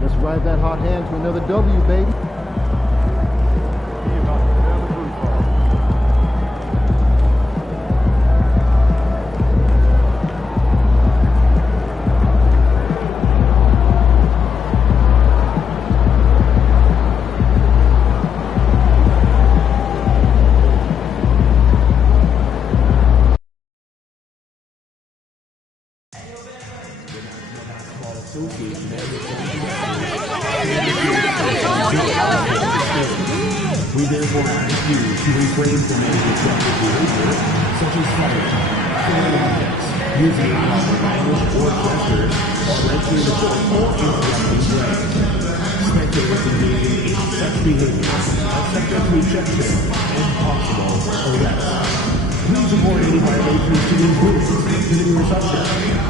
Let's ride that hot hand to another W, baby. We therefore ask you to refrain from any disruptive behavior, such as fighting, throwing objects, using improper language or gestures, or entering the door or interrupting play. Spectators engaging in such behavior are subject to ejection and possible arrest. Please report any violations to the police, visiting reception,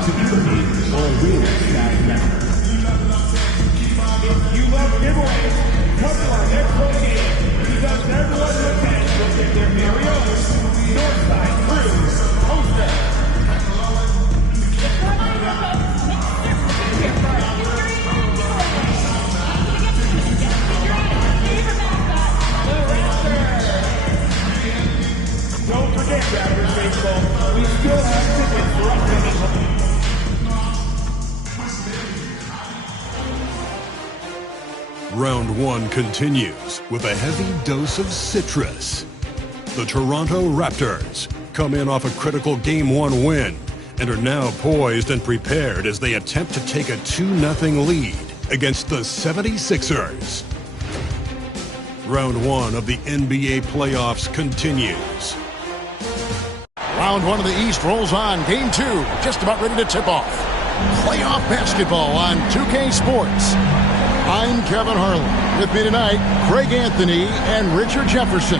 security, or arena staff member. If you love giveaways, come to our next home game. Because everyone who attends will get their area Northside Cruise poster. Don't forget, Raptors baseball, we still have tickets for upcoming home. Round one continues with a heavy dose of citrus. The Toronto Raptors come in off a critical Game 1 win and are now poised and prepared as they attempt to take a 2-0 lead against the 76ers. Round one of the NBA playoffs continues. Round one of the East rolls on. Game 2 just about ready to tip off. Playoff basketball on 2K Sports. I'm Kevin Harlan. With me tonight, Craig Anthony and Richard Jefferson.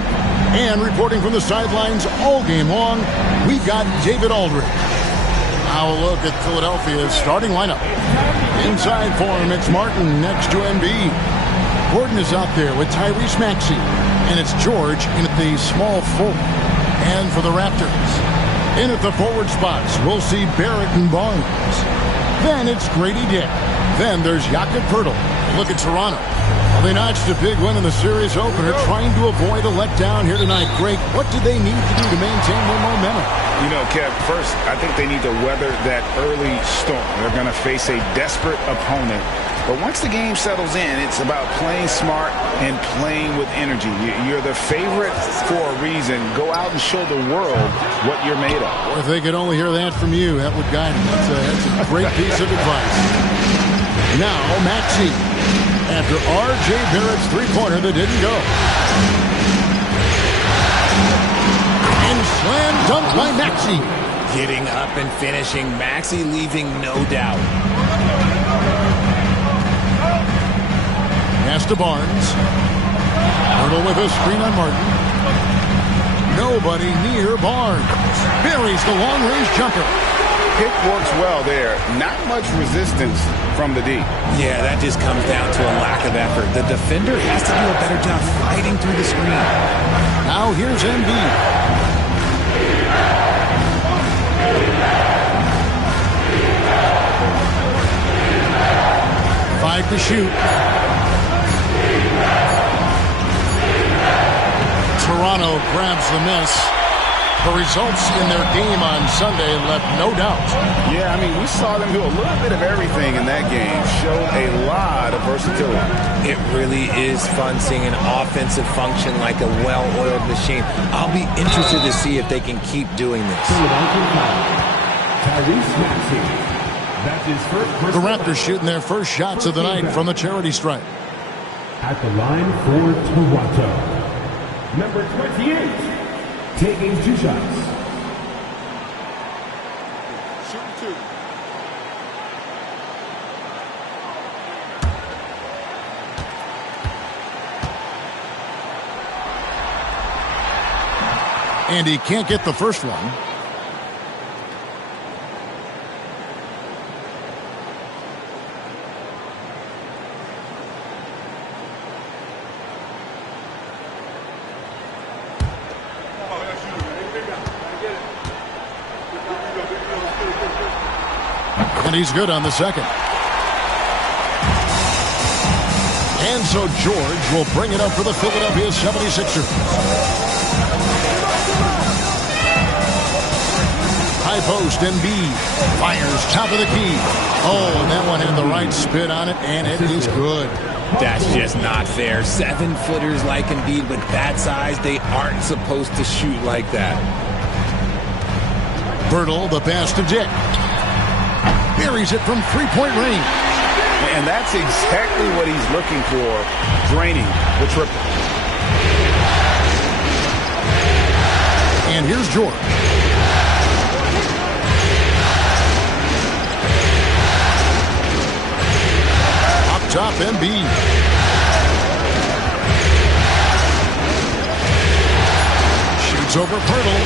And reporting from the sidelines all game long, we've got David Aldridge. Now a look at Philadelphia's starting lineup. Inside for him, it's Martin next to Embiid. Gordon is out there with Tyrese Maxey. And it's George in at the small forward. And for the Raptors, in at the forward spots, we'll see Barrett and Barnes. Then it's Grady Dick. Then there's Jakob Poeltl. Look at Toronto. Well, they notched a big win in the series opener, trying to avoid a letdown here tonight. Greg, what do they need to do to maintain their momentum? You know, Kev, first, I think they need to weather that early storm. They're going to face a desperate opponent. But once the game settles in, it's about playing smart and playing with energy. You're the favorite for a reason. Go out and show the world what you're made of. Well, if they could only hear that from you, that would guide them. That's a great piece of advice. Now, Maxey. After R.J. Barrett's three-pointer that didn't go. And slam dunk by Maxey. Getting up and finishing. Maxey leaving no doubt. Pass to Barnes. Poeltl with a screen on Martin. Nobody near Barnes. Buries the long-range jumper. Pick works well there. Not much resistance from the D. Yeah, that just comes down to a lack of effort. The defender has to do a better job fighting through the screen. Now here's Embiid. 5 to shoot. Toronto grabs the miss. The results in their game on Sunday left no doubt. Yeah, I mean, we saw them do a little bit of everything in that game. Showed a lot of versatility. It really is fun seeing an offensive function like a well-oiled machine. I'll be interested to see if they can keep doing this. The Raptors shooting their first shots of the night from the charity stripe. At the line for Toronto, number 28. Taking 2 shots. Shooting 2. And he can't get the first one. And he's good on the second. And so George will bring it up for the Philadelphia 76ers. High post, Embiid fires top of the key. Oh, and that one had the right spin on it, and it is good. That's just not fair. 7-footers like Embiid with that size, they aren't supposed to shoot like that. Bertle, the pass to Dick. Buries it from three-point range. And that's exactly what he's looking for, draining the triple. And here's George. Up top, Embiid. Shoots over Bertle.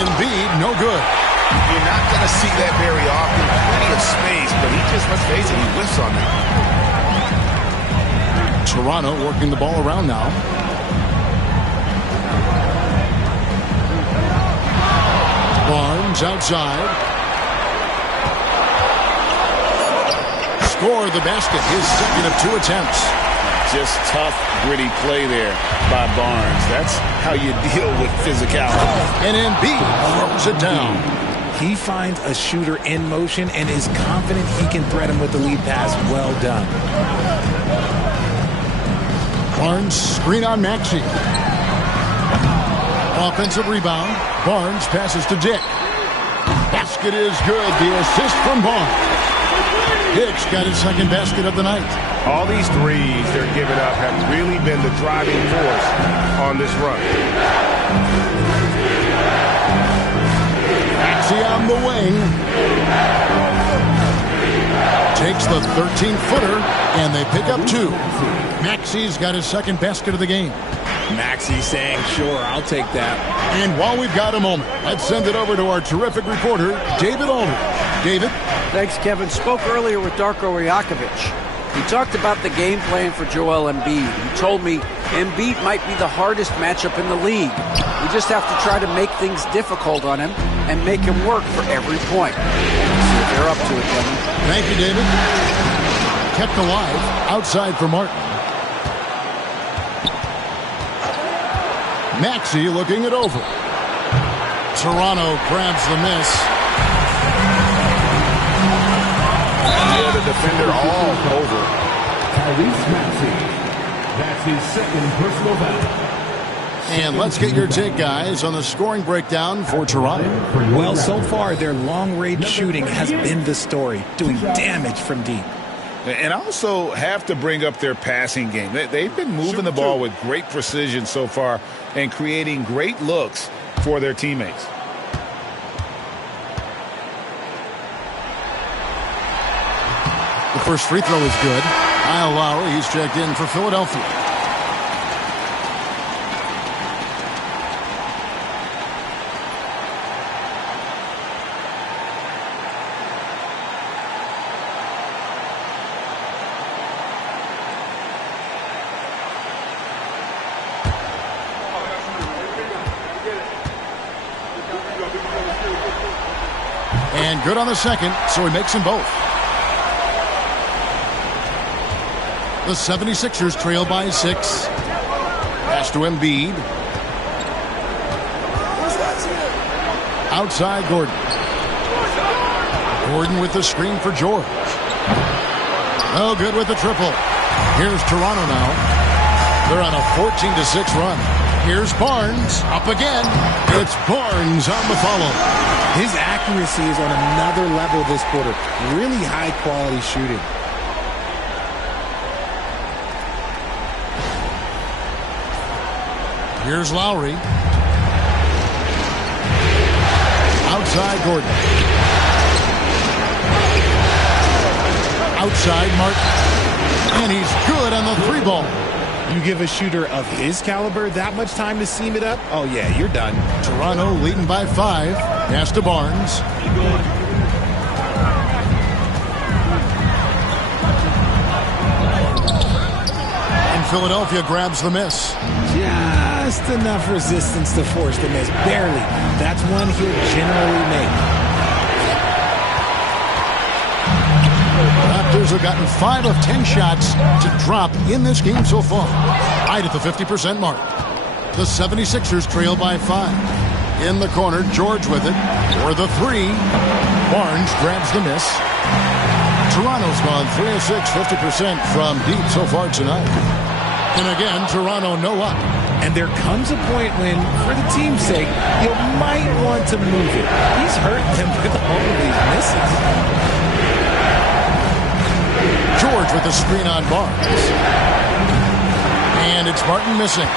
Embiid, no good. You're not going to see that very often. Plenty of space, but he just, let's face it, he whiffs on that. Toronto working the ball around now. Barnes outside. Score the basket, his second of 2 attempts. Just tough, gritty play there by Barnes. That's how you deal with physicality. And Embiid throws it down. He finds a shooter in motion and is confident he can thread him with the lead pass. Well done. Barnes screen on Maxey. Offensive rebound. Barnes passes to Dick. Basket is good. The assist from Barnes. Dick's got his second basket of the night. All these threes they're giving up have really been the driving force on this run. Maxey on the wing. Takes the 13-footer, and they pick up 2. Maxey's got his second basket of the game. Maxey saying, sure, I'll take that. And while we've got a moment, let's send it over to our terrific reporter, David Aldridge. David? Thanks, Kevin. Spoke earlier with Darko Rajakovic. He talked about the game plan for Joel Embiid. He told me Embiid might be the hardest matchup in the league. We just have to try to make things difficult on him and make him work for every point. See if they're up to it, Kevin. Thank you, David. Kept alive outside for Martin. Maxey looking it over. Toronto grabs the miss. Yeah, the defender all over. Tyrese Maxey. That's his second personal foul. And let's get your take, guys, on the scoring breakdown for Toronto. Well, so far, their long-range shooting has been the story, doing damage from deep. And also have to bring up their passing game. They've been moving the ball with great precision so far and creating great looks for their teammates. The first free throw is good. Kyle Lowry, he's checked in for Philadelphia. And good on the second, so he makes them both. The 76ers trail by 6. Pass to Embiid. Outside Gordon. Gordon with the screen for George. No good with the triple. Here's Toronto now. They're on a 14-6 run. Here's Barnes. Up again. It's Barnes on the follow. His accuracy is on another level this quarter. Really high-quality shooting. Here's Lowry. Outside Gordon. Outside Martin. And he's good on the 3-ball. You give a shooter of his caliber that much time to seam it up? Oh, yeah, you're done. Toronto leading by 5. Pass to Barnes. And Philadelphia grabs the miss. Just enough resistance to force the miss. Barely. That's one he'll generally make. Raptors have gotten 5 of 10 shots to drop in this game so far. Right at the 50% mark. The 76ers trail by 5. In the corner, George with it for the 3. Barnes grabs the miss. Toronto's gone 3 of 6, 50% from deep so far tonight. And again, Toronto no up. And there comes a point when, for the team's sake, you might want to move it. He's hurt them with all of these misses. George with the screen on Barnes. And it's Martin missing.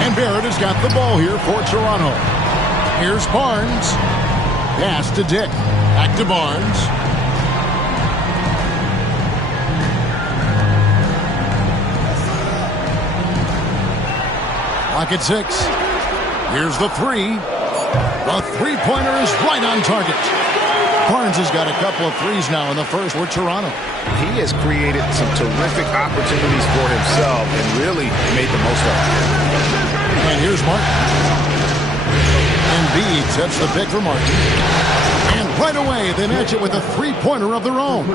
And Barrett has got the ball here for Toronto. Here's Barnes. Pass to Dick. Back to Barnes. Clock at 6. Here's the 3. The three-pointer is right on target. Barnes has got a couple of threes now in the first for Toronto. He has created some terrific opportunities for himself and really made the most of it. And here's Martin. Embiid sets the pick for Martin. And right away, they match it with a three-pointer of their own.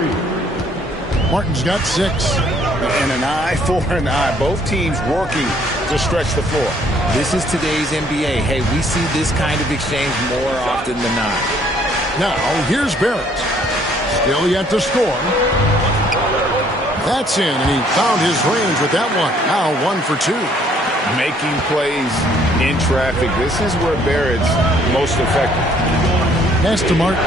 Martin's got 6. And an eye for an eye. Both teams working to stretch the floor. This is today's NBA. Hey, we see this kind of exchange more often than not. Now, here's Barrett. Still yet to score. That's in, and he found his range with that one. Now 1 for 2. Making plays in traffic. This is where Barrett's most effective. Pass to Martin.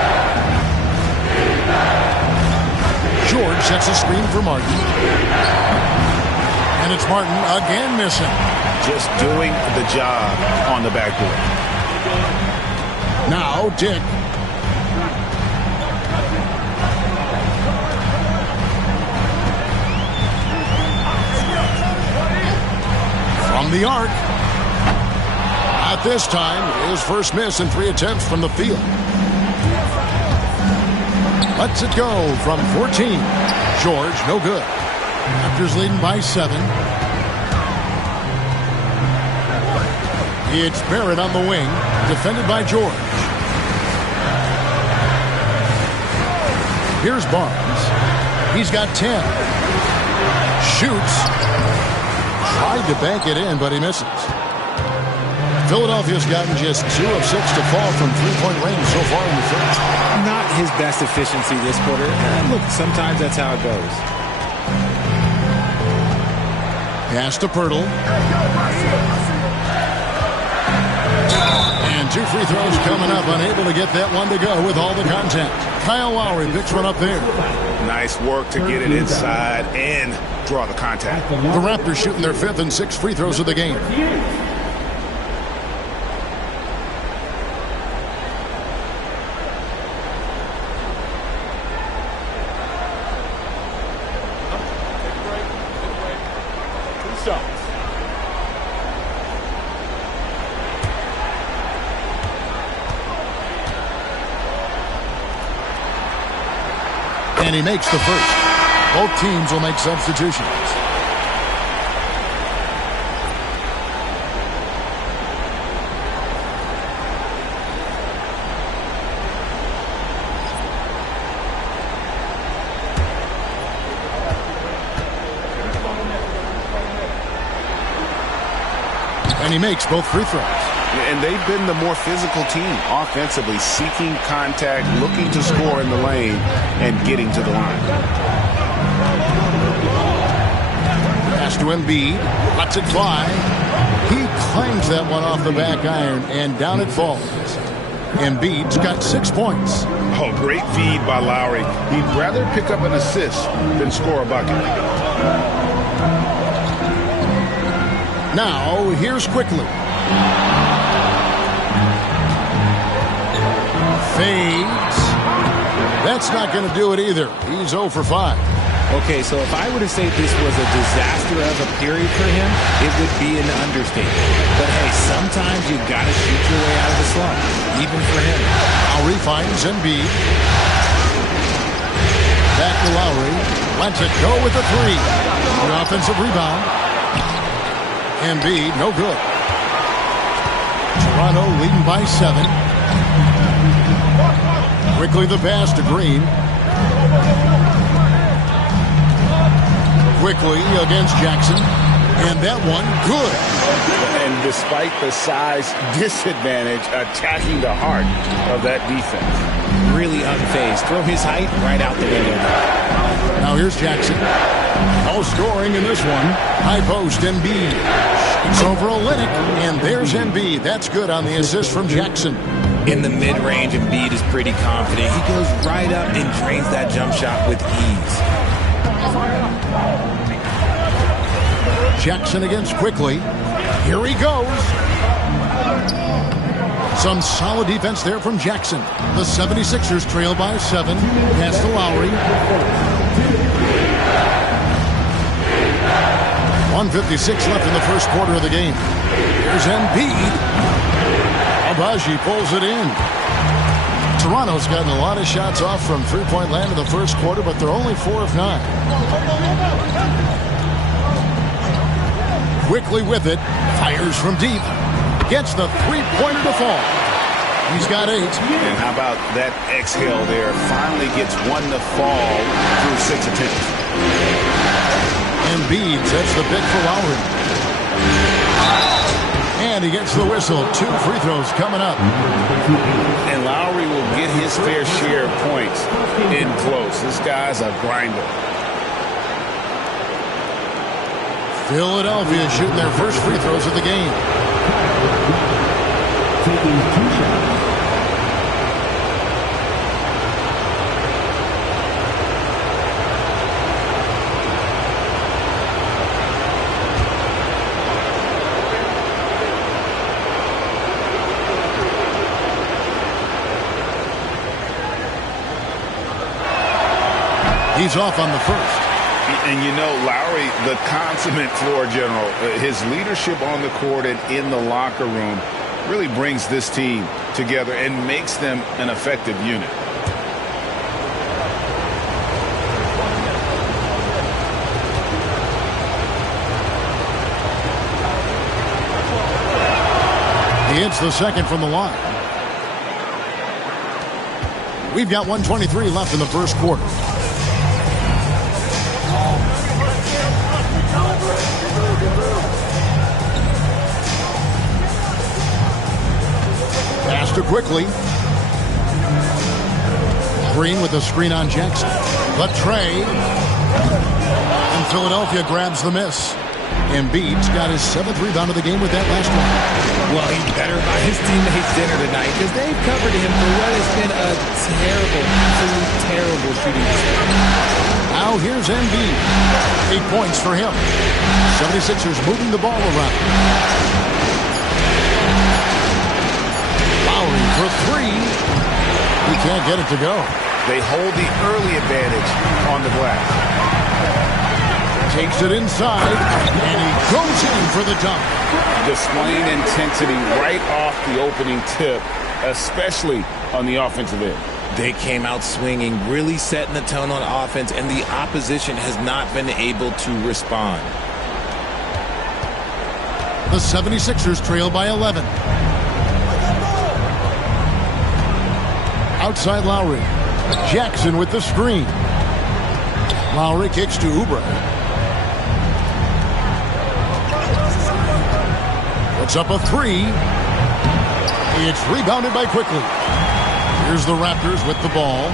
George sets a screen for Martin. And it's Martin again missing. Just doing the job on the backboard. Now Dick. From the arc. At this time, his first miss in 3 attempts from the field. Lets it go from 14. George, no good. Raptors leading by 7. It's Barrett on the wing, defended by George. Here's Barnes. He's got 10. Shoots. Tried to bank it in, but he misses. Philadelphia's gotten just 2 of 6 to fall from three-point range so far in the first. Not his best efficiency this quarter. Look, sometimes that's how it goes. Pass to Pirtle. And 2 free throws coming up. Unable to get that one to go with all the contact. Kyle Lowry picks one up there. Nice work to get it inside and draw the contact. The Raptors shooting their 5th and 6th free throws of the game. And he makes the first. Both teams will make substitutions. And he makes both free throws. And they've been the more physical team offensively, seeking contact, looking to score in the lane, and getting to the line. Pass to Embiid. Lets it fly. He claims that one off the back iron, and down it falls. Embiid's got 6 points. Oh, great feed by Lowry. He'd rather pick up an assist than score a bucket. Now, here's Quickly. Fades. That's not going to do it either. He's 0 for 5. Okay, so if I were to say this was a disaster of a period for him, it would be an understatement. But hey, sometimes you got to shoot your way out of the slump, even for him. Lowry finds Embiid. Back to Lowry. Lets it go with the 3. The offensive rebound. Embiid, no good. Toronto leading by 7. Quickly the pass to Green. quickly against Jackson. And that one, good. And despite the size disadvantage, attacking the heart of that defense. Really unfazed. Throw his height right out the window. Now here's Jackson. No scoring in this one. High post, Embiid. It's over Olynyk, and there's Embiid. That's good on the assist from Jackson. In the mid-range, Embiid is pretty confident. He goes right up and drains that jump shot with ease. Jackson against Quickly. Here he goes. Some solid defense there from Jackson. The 76ers trail by 7. Pass to Lowry. 1:56 left in the first quarter of the game. Here's Embiid. Abaji pulls it in. Toronto's gotten a lot of shots off from three-point land in the first quarter, but they're only 4 of 9. Quickly with it. Fires from deep. Gets the three-pointer to fall. He's got 8. And how about that exhale there? Finally gets one to fall through 6 attempts. Embiid sets the pick for Lowry. And he gets the whistle. 2 free throws coming up. And Lowry will get his fair share of points in close. This guy's a grinder. Philadelphia shooting their first free throws of the game. Taking 2 shots. He's off on the first. And you know, Lowry, the consummate floor general, his leadership on the court and in the locker room really brings this team together and makes them an effective unit. He hits the second from the line. We've got 1:23 left in the first quarter. Pass to Quickly. Green with the screen on Jackson. But Trey. And Philadelphia grabs the miss. Embiid's got his 7th rebound of the game with that last one. Well, he better buy his teammates dinner tonight because they've covered him for what has been a terrible, absolute terrible shooting. Now here's Embiid. 8 points for him. 76ers moving the ball around. Lowry for 3. He can't get it to go. They hold the early advantage on the glass. Takes it inside, and he goes in for the dunk. Displaying intensity right off the opening tip, especially on the offensive end. They came out swinging, really setting the tone on offense, and the opposition has not been able to respond. The 76ers trail by 11. Outside Lowry. Jackson with the screen. Lowry kicks to Oubre. Puts up a 3. It's rebounded by Quickly. Here's the Raptors with the ball.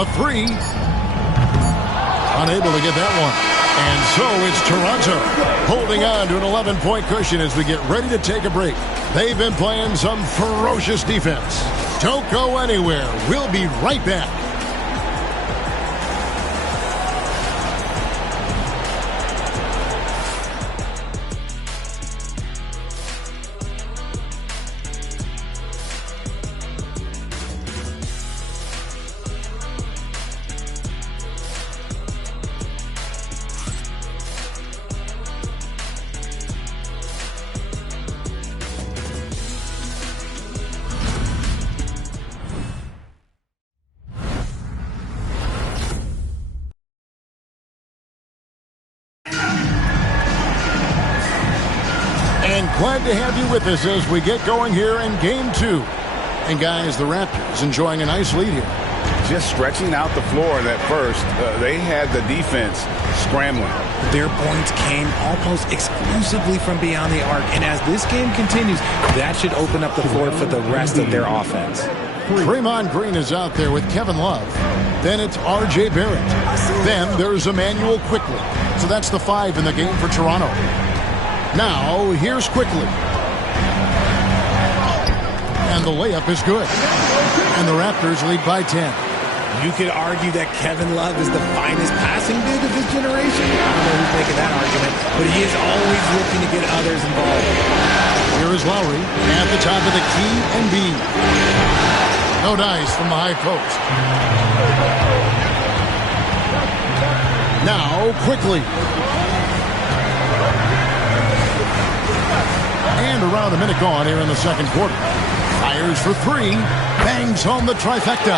A 3. Unable to get that one. And so it's Toronto holding on to an 11-point cushion as we get ready to take a break. They've been playing some ferocious defense. Don't go anywhere. We'll be right back. Glad to have you with us as we get going here in Game 2. And guys, the Raptors enjoying a nice lead here. Just stretching out the floor at first. They had the defense scrambling. Their points came almost exclusively from beyond the arc. And as this game continues, that should open up the floor for the rest of their offense. Draymond Green is out there with Kevin Love. Then it's R.J. Barrett. Then there's Emmanuel Quickly. So that's the 5 in the game for Toronto. Now, here's Quickly. And the layup is good. And the Raptors lead by 10. You could argue that Kevin Love is the finest passing big of his generation. I don't know who's making that argument, but he is always looking to get others involved. Here is Lowry at the top of the key and B. No dice from the high post. Now, Quickly. And around a minute gone here in the second quarter. Fires for 3. Bangs home the trifecta.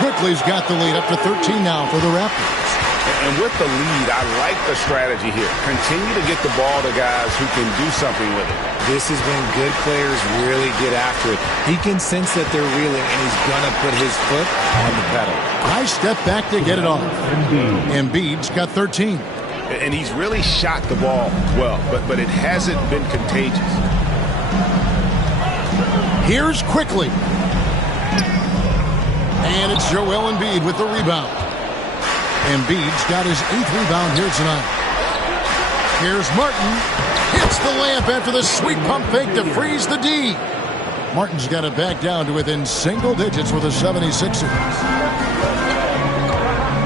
Quickly's got the lead up to 13 now for the Raptors. And with the lead, I like the strategy here. Continue to get the ball to guys who can do something with it. This is when good players really get after it. He can sense that they're reeling, and he's going to put his foot on the pedal. Nice step back to get it off. Embiid's got 13. And he's really shot the ball well, but it hasn't been contagious. Here's Quickly. And it's Joel Embiid with the rebound. Embiid's got his 8th rebound here tonight. Here's Martin. Hits the layup after the sweet pump fake to freeze the D. Martin's got it back down to within single digits with the 76ers.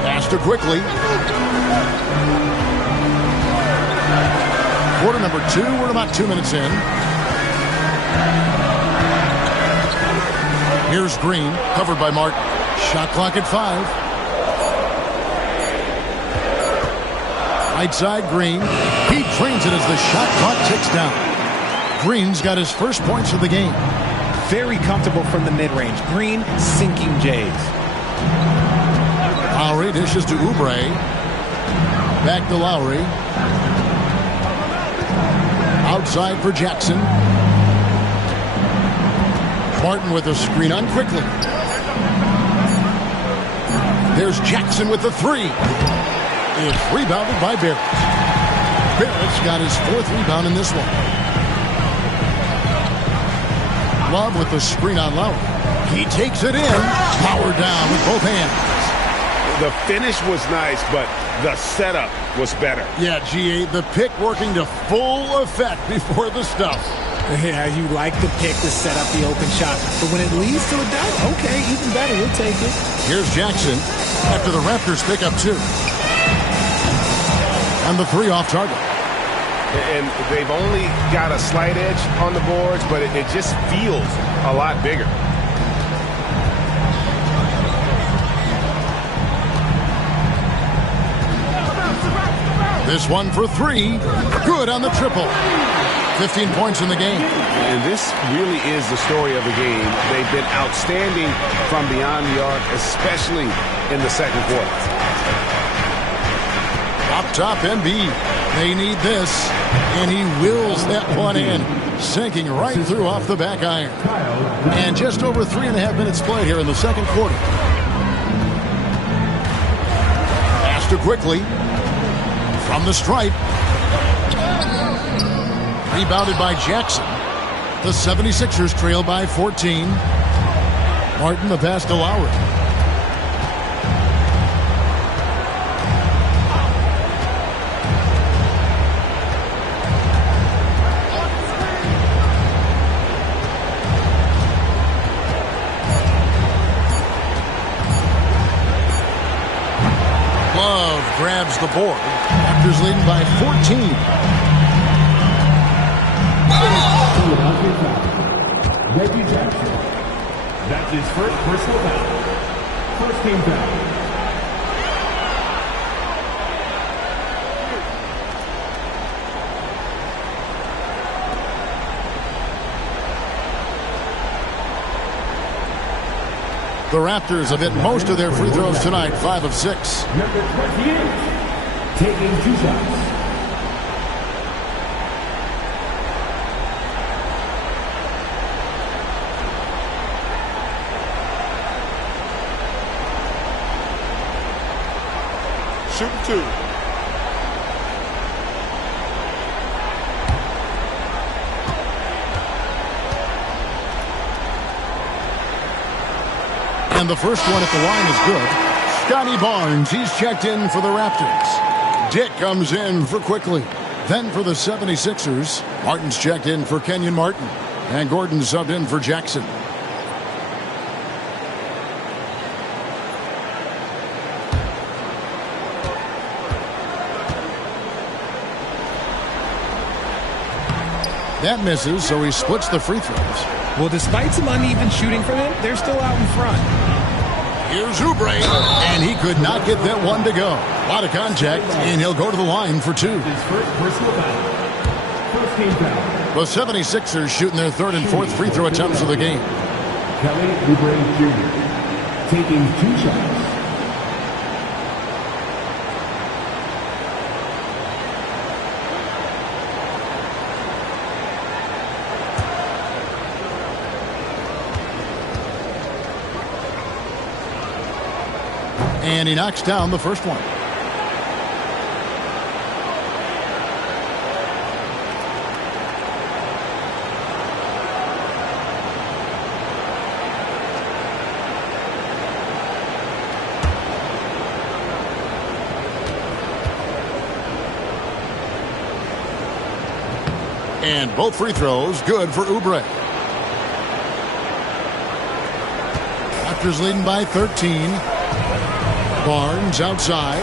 Pass to Quickly. Quarter number 2. We're about 2 minutes in. Here's Green, covered by Martin. Shot clock at 5. Right side, Green. He trains it as the shot clock ticks down. Green's got his first points of the game. Very comfortable from the mid-range. Green sinking Jays. Lowry dishes to Oubre. Back to Lowry. Outside for Jackson. Martin with a screen on Quickly. There's Jackson with the 3. It's rebounded by Barrett. Barrett's got his 4th rebound in this one. Love with the screen on Lowry. He takes it in. Powered down with both hands. The finish was nice, but the setup was better. Yeah, GA, the pick working to full effect before the stuff. Yeah, you like the pick to set up the open shot. But when it leads to a dunk, okay, even better, we'll take it. Here's Jackson after the Raptors pick up 2. And the 3 off target. And they've only got a slight edge on the boards, but it just feels a lot bigger. This one for 3. Good on the triple. 15 points in the game. And this really is the story of the game. They've been outstanding from beyond the arc, especially in the second quarter. Up top, Embiid. They need this. And he wills that one in. Sinking right through off the back iron. And just over 3.5 minutes played here in the second quarter. Pass to Quickly. From the stripe. Rebounded by Jackson. The 76ers trail by 14. Martin the pass to Lowry. Love grabs the board. Raptors leading by 14. Reggie Jackson. That's his first personal foul. First team foul. The Raptors have hit most of their free throws tonight, 5 of 6. Number 28, taking 2 shots. shooting 2. And the first one at the line is good. Scotty Barnes, he's checked in for the Raptors. Dick comes in for Quickly. Then for the 76ers, Martin's checked in for Kenyon Martin. And Gordon subbed in for Jackson. That misses, so he splits the free throws. Well, despite some uneven shooting from him, they're still out in front. Here's Oubre, and he could not get that one to go. A lot of contact, and he'll go to the line for 2. His first personal foul. First team foul. The 76ers shooting their 3rd and 4th free throw attempts of the game. Kelly Oubre Jr. taking 2 shots. And he knocks down the first one. And both free throws good for Oubre. Raptors leading by 13. Barnes outside.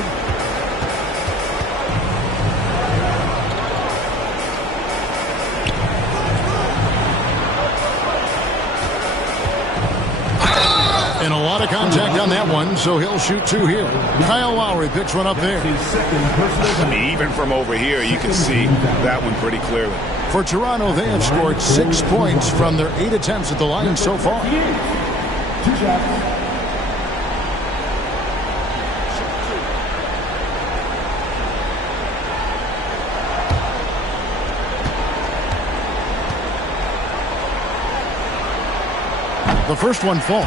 And a lot of contact on that one, so he'll shoot 2 here. Kyle Lowry picks one up there. Even from over here, you can see that one pretty clearly. For Toronto, they have scored 6 points from their 8 attempts at the line so far. 2 shots. The first one falls.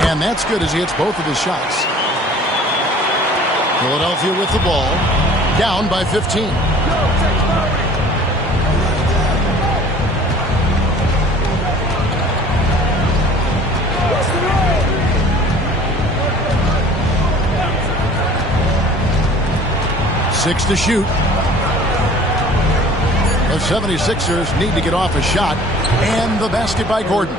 And that's good as he hits both of his shots. Philadelphia with the ball. Down by 15. 6 to shoot. The 76ers need to get off a shot. And the basket by Gordon.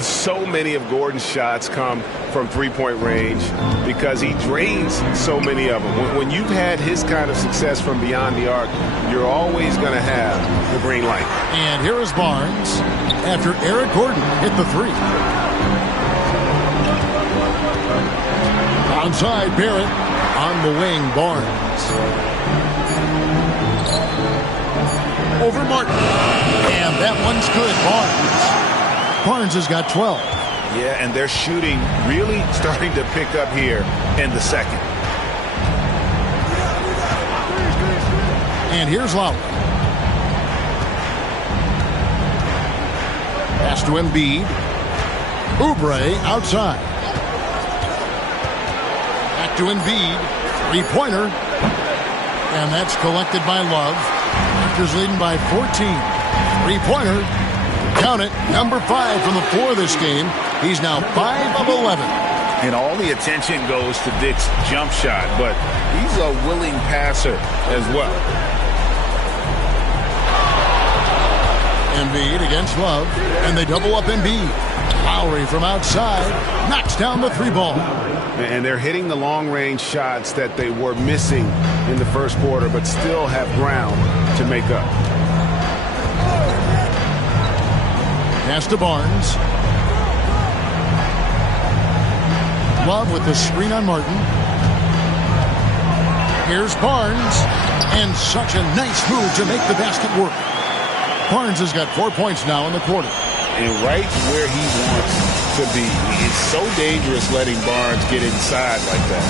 So many of Gordon's shots come from three-point range because he drains so many of them. When you've had his kind of success from beyond the arc, you're always going to have the green light. And here is Barnes after Eric Gordon hit the 3. Outside, Barrett. On the wing, Barnes. Over Martin. And that one's good, Barnes. Barnes has got 12. Yeah, and they're shooting really starting to pick up here in the second. And here's Lowry. Pass to Embiid. Oubre outside. Back to Embiid. Three-pointer. And that's collected by Love. Raptors leading by 14. Three-pointer. Count it. Number 5 from the floor this game. He's now 5 of 11. And all the attention goes to Dick's jump shot, but he's a willing passer as well. Embiid against Love. And they double up Embiid. Lowry from outside. Knocks down the 3-ball. And they're hitting the long-range shots that they were missing in the first quarter, but still have ground to make up. Pass to Barnes. Love with the screen on Martin. Here's Barnes. And such a nice move to make the basket work. Barnes has got 4 points now in the quarter. And right where he wants to be. It's so dangerous letting Barnes get inside like that.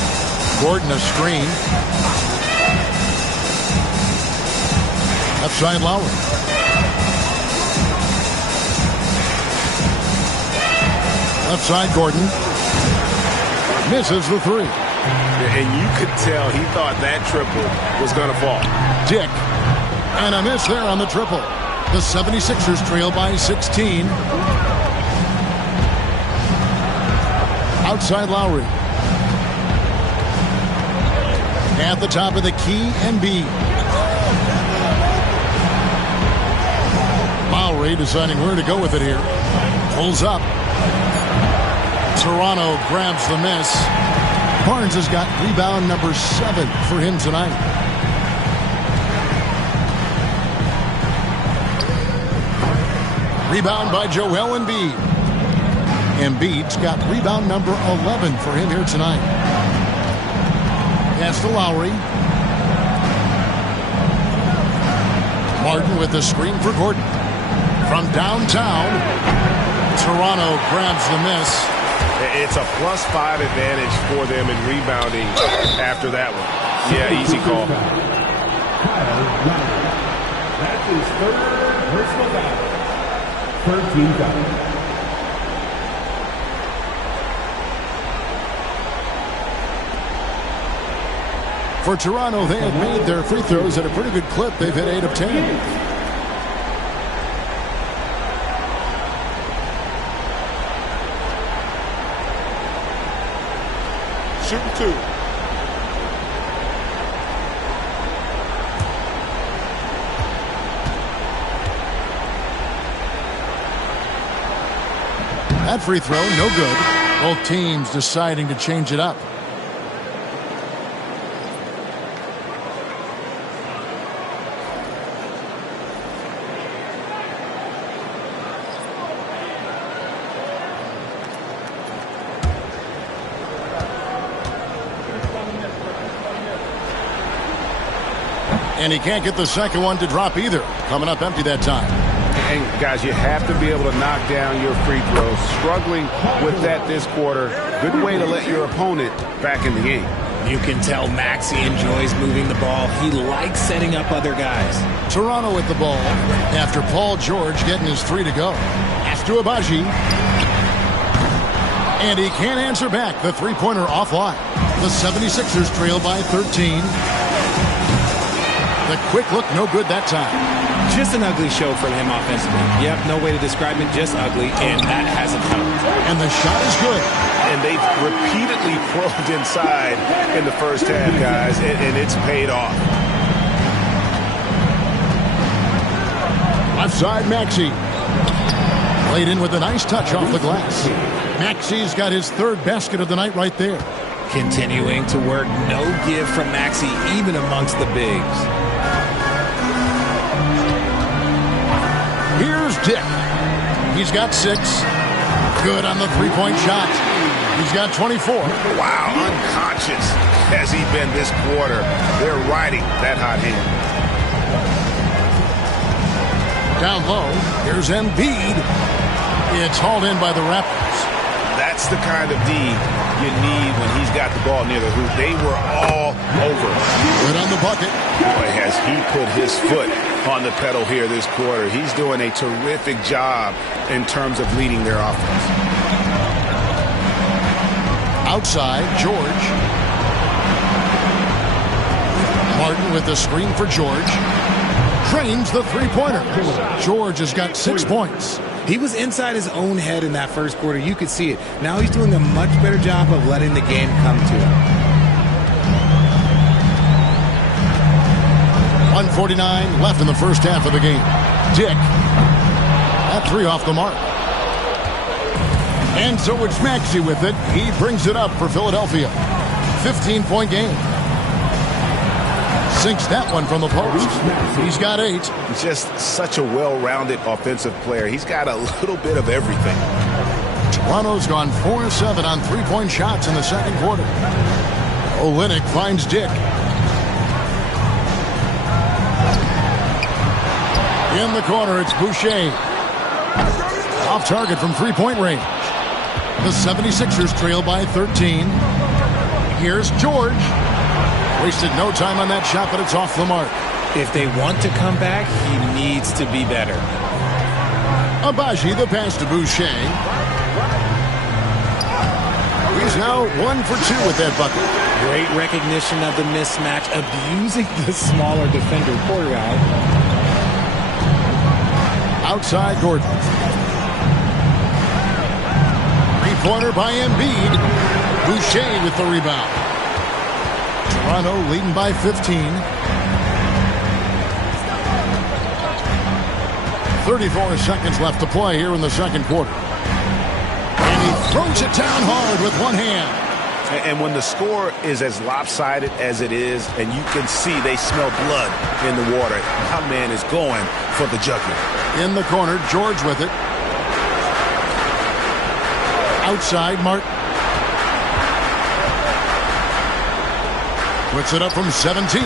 Gordon a screen. Left side Lowry. Left side Gordon. Misses the three. And you could tell he thought that triple was going to fall. Dick. And a miss there on the triple. The 76ers trail by 16. Outside Lowry. At the top of the key, Embiid. Lowry deciding where to go with it here. Pulls up. Toronto grabs the miss. Barnes has got rebound number 7 for him tonight. Rebound by Joel Embiid. Embiid's got rebound number 11 for him here tonight. Pass to Lowry. Martin with the screen for Gordon. From downtown, Toronto grabs the miss. It's a +5 advantage for them in rebounding after that one. Yeah, easy call. That's his third personal foul. 13 fouls. For Toronto, they have made their free throws at a pretty good clip. They've hit 8 of 10. Shooting 2. That free throw, no good. Both teams deciding to change it up. And he can't get the second one to drop either. Coming up empty that time. And guys, you have to be able to knock down your free throws. Struggling with that this quarter. Good way to let your opponent back in the game. You can tell Maxey enjoys moving the ball. He likes setting up other guys. Toronto with the ball after Paul George getting his 3 to go. Pass to Abaji. And he can't answer back. The three-pointer offline. The 76ers trail by 13. The quick look, no good that time. Just an ugly show from him offensively. Yep, no way to describe it, just ugly, and that hasn't helped. And the shot is good. And they've repeatedly probed inside in the first half, guys, and it's paid off. Left side, Maxey. Played in with a nice touch off the glass. Maxey's got his 3rd basket of the night right there. Continuing to work, no give from Maxey, even amongst the bigs. Here's Dick. He's got 6. Good on the three-point shot. He's got 24. Wow, unconscious has he been this quarter. They're riding that hot hand. Down low, here's Embiid. It's hauled in by the Raptors. That's the kind of D you need when he's got the ball near the hoop. They were all over. Good on the bucket. Boy, has he put his foot on the pedal here this quarter. He's doing a terrific job in terms of leading their offense. Outside, George. Martin with the screen for George. Trains the three-pointer. George has got 6 points. He was inside his own head in that first quarter. You could see it. Now he's doing a much better job of letting the game come to him. 1:49 left in the first half of the game. Dick. That 3 off the mark. And so it's Maxey with it. He brings it up for Philadelphia. 15-point game. Sinks that one from the post. He's got 8. Just such a well-rounded offensive player. He's got a little bit of everything. Toronto's gone 4-7 on three-point shots in the second quarter. Olynyk finds Dick. In the corner, it's Boucher. Off target from three-point range. The 76ers trail by 13. Here's George. Wasted no time on that shot, but it's off the mark. If they want to come back, he needs to be better. Abaji, the pass to Boucher. He's now 1 for 2 with that bucket. Great recognition of the mismatch, abusing the smaller defender. Poor guy. Outside Gordon. Three-pointer by Embiid. Boucher with the rebound. Toronto leading by 15. 34 seconds left to play here in the second quarter. And he throws it down hard with one hand. And when the score is as lopsided as it is, and you can see they smell blood in the water, my man is going for the jugular. In the corner, George with it. Outside, Martin. Puts it up from 17.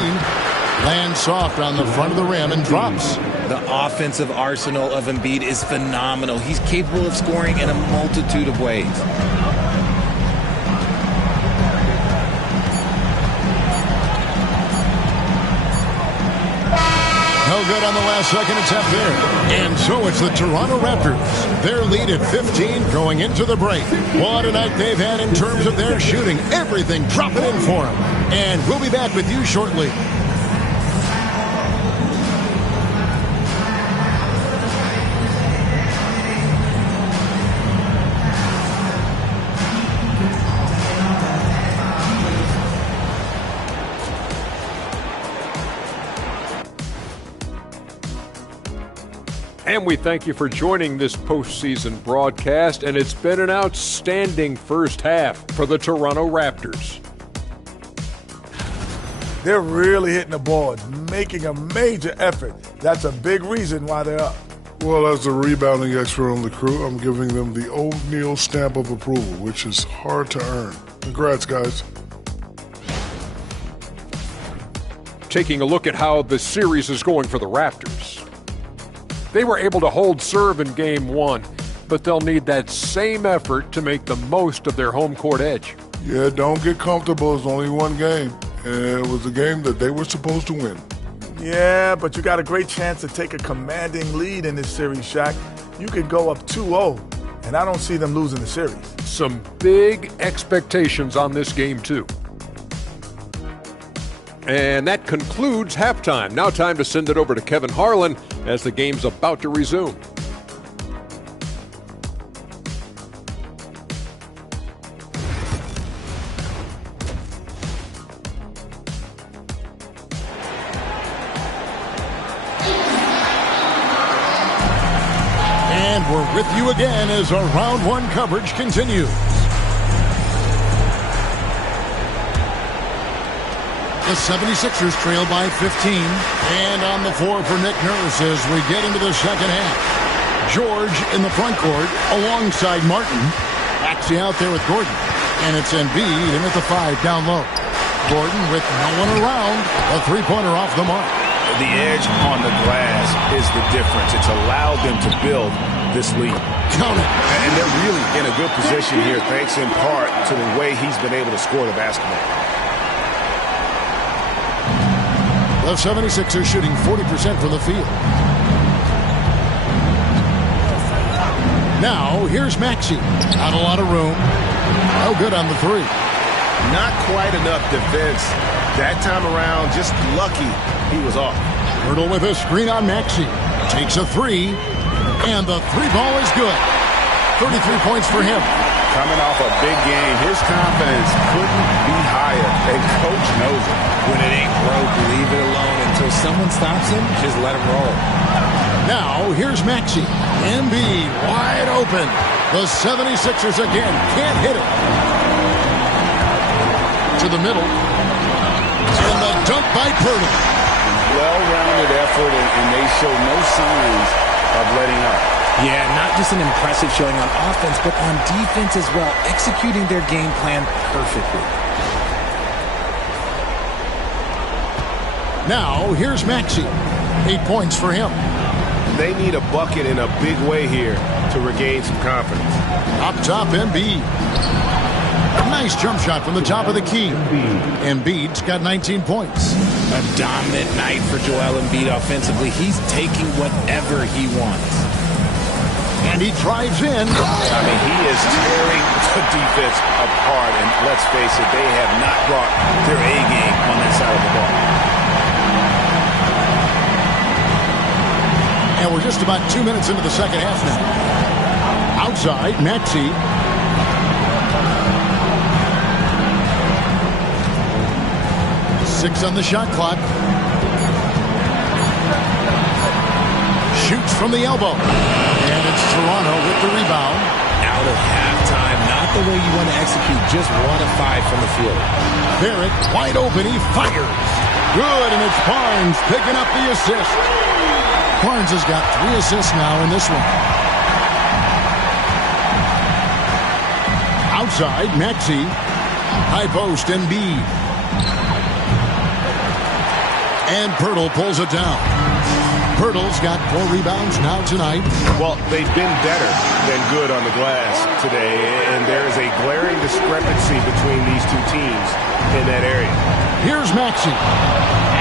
Lands soft on the front of the rim and drops. The offensive arsenal of Embiid is phenomenal. He's capable of scoring in a multitude of ways. No good on the last second attempt there. And so it's the Toronto Raptors. Their lead at 15 going into the break. What a night they've had in terms of their shooting. Everything dropping in for them. And we'll be back with you shortly. And we thank you for joining this postseason broadcast, and it's been an outstanding first half for the Toronto Raptors. They're really hitting the ball, making a major effort. That's a big reason why they're up. Well, as the rebounding expert on the crew, I'm giving them the O'Neal stamp of approval, which is hard to earn. Congrats, guys. Taking a look at how the series is going for the Raptors. They were able to hold serve in Game 1, but they'll need that same effort to make the most of their home court edge. Yeah, don't get comfortable. It's only one game, and it was a game that they were supposed to win. Yeah, but you got a great chance to take a commanding lead in this series, Shaq. You could go up 2-0, and I don't see them losing the series. Some big expectations on this game, too. And that concludes halftime. Now time to send it over to Kevin Harlan as the game's about to resume. And we're with you again as our round one coverage continues. The 76ers trail by 15. And on the floor for Nick Nurse as we get into the second half. George in the front court alongside Martin. Axie out there with Gordon. And it's Embiid in at the 5 down low. Gordon with no one around. A three-pointer off the mark. The edge on the glass is the difference. It's allowed them to build this lead. Count it. And they're really in a good position here, thanks in part to the way he's been able to score the basketball. The 76ers shooting 40% from the field. Now, here's Maxey. Not a lot of room. No good on the three. Not quite enough defense. That time around, just lucky he was off. Hurdle with a screen on Maxey. Takes a three. And the three ball is good. 33 points for him. Coming off a big game, his confidence couldn't be higher. And coach knows it. When it ain't broke, leave it alone. Until someone stops him, just let him roll. Now, here's Maxey. Embiid wide open. The 76ers again can't hit it. To the middle. And the dunk by Purdy. Well-rounded effort, and they show no signs of letting up. Yeah, not just an impressive showing on offense, but on defense as well, executing their game plan perfectly. Now, here's Maxey. 8 points for him. They need a bucket in a big way here to regain some confidence. Up top, Embiid. Nice jump shot from the top of the key. Embiid's got 19 points. A dominant night for Joel Embiid offensively. He's taking whatever he wants. And he drives in. I mean, he is tearing the defense apart. And let's face it, they have not brought their A game on that side of the ball. And we're just about 2 minutes into the second half now. Outside, Maxey. Six on the shot clock. Shoots from the elbow. And it's Toronto with the rebound. Out of halftime, not the way you want to execute, just 1 of 5 from the field. Barrett, wide open, he fires. Good, and it's Barnes picking up the assist. Barnes has got 3 assists now in this one. Outside, Maxey. High post, Embiid. And Pirtle pulls it down. Pirtle's got 4 rebounds now tonight. Well, they've been better than good on the glass today, and there is a glaring discrepancy between these two teams in that area. Here's Maxey.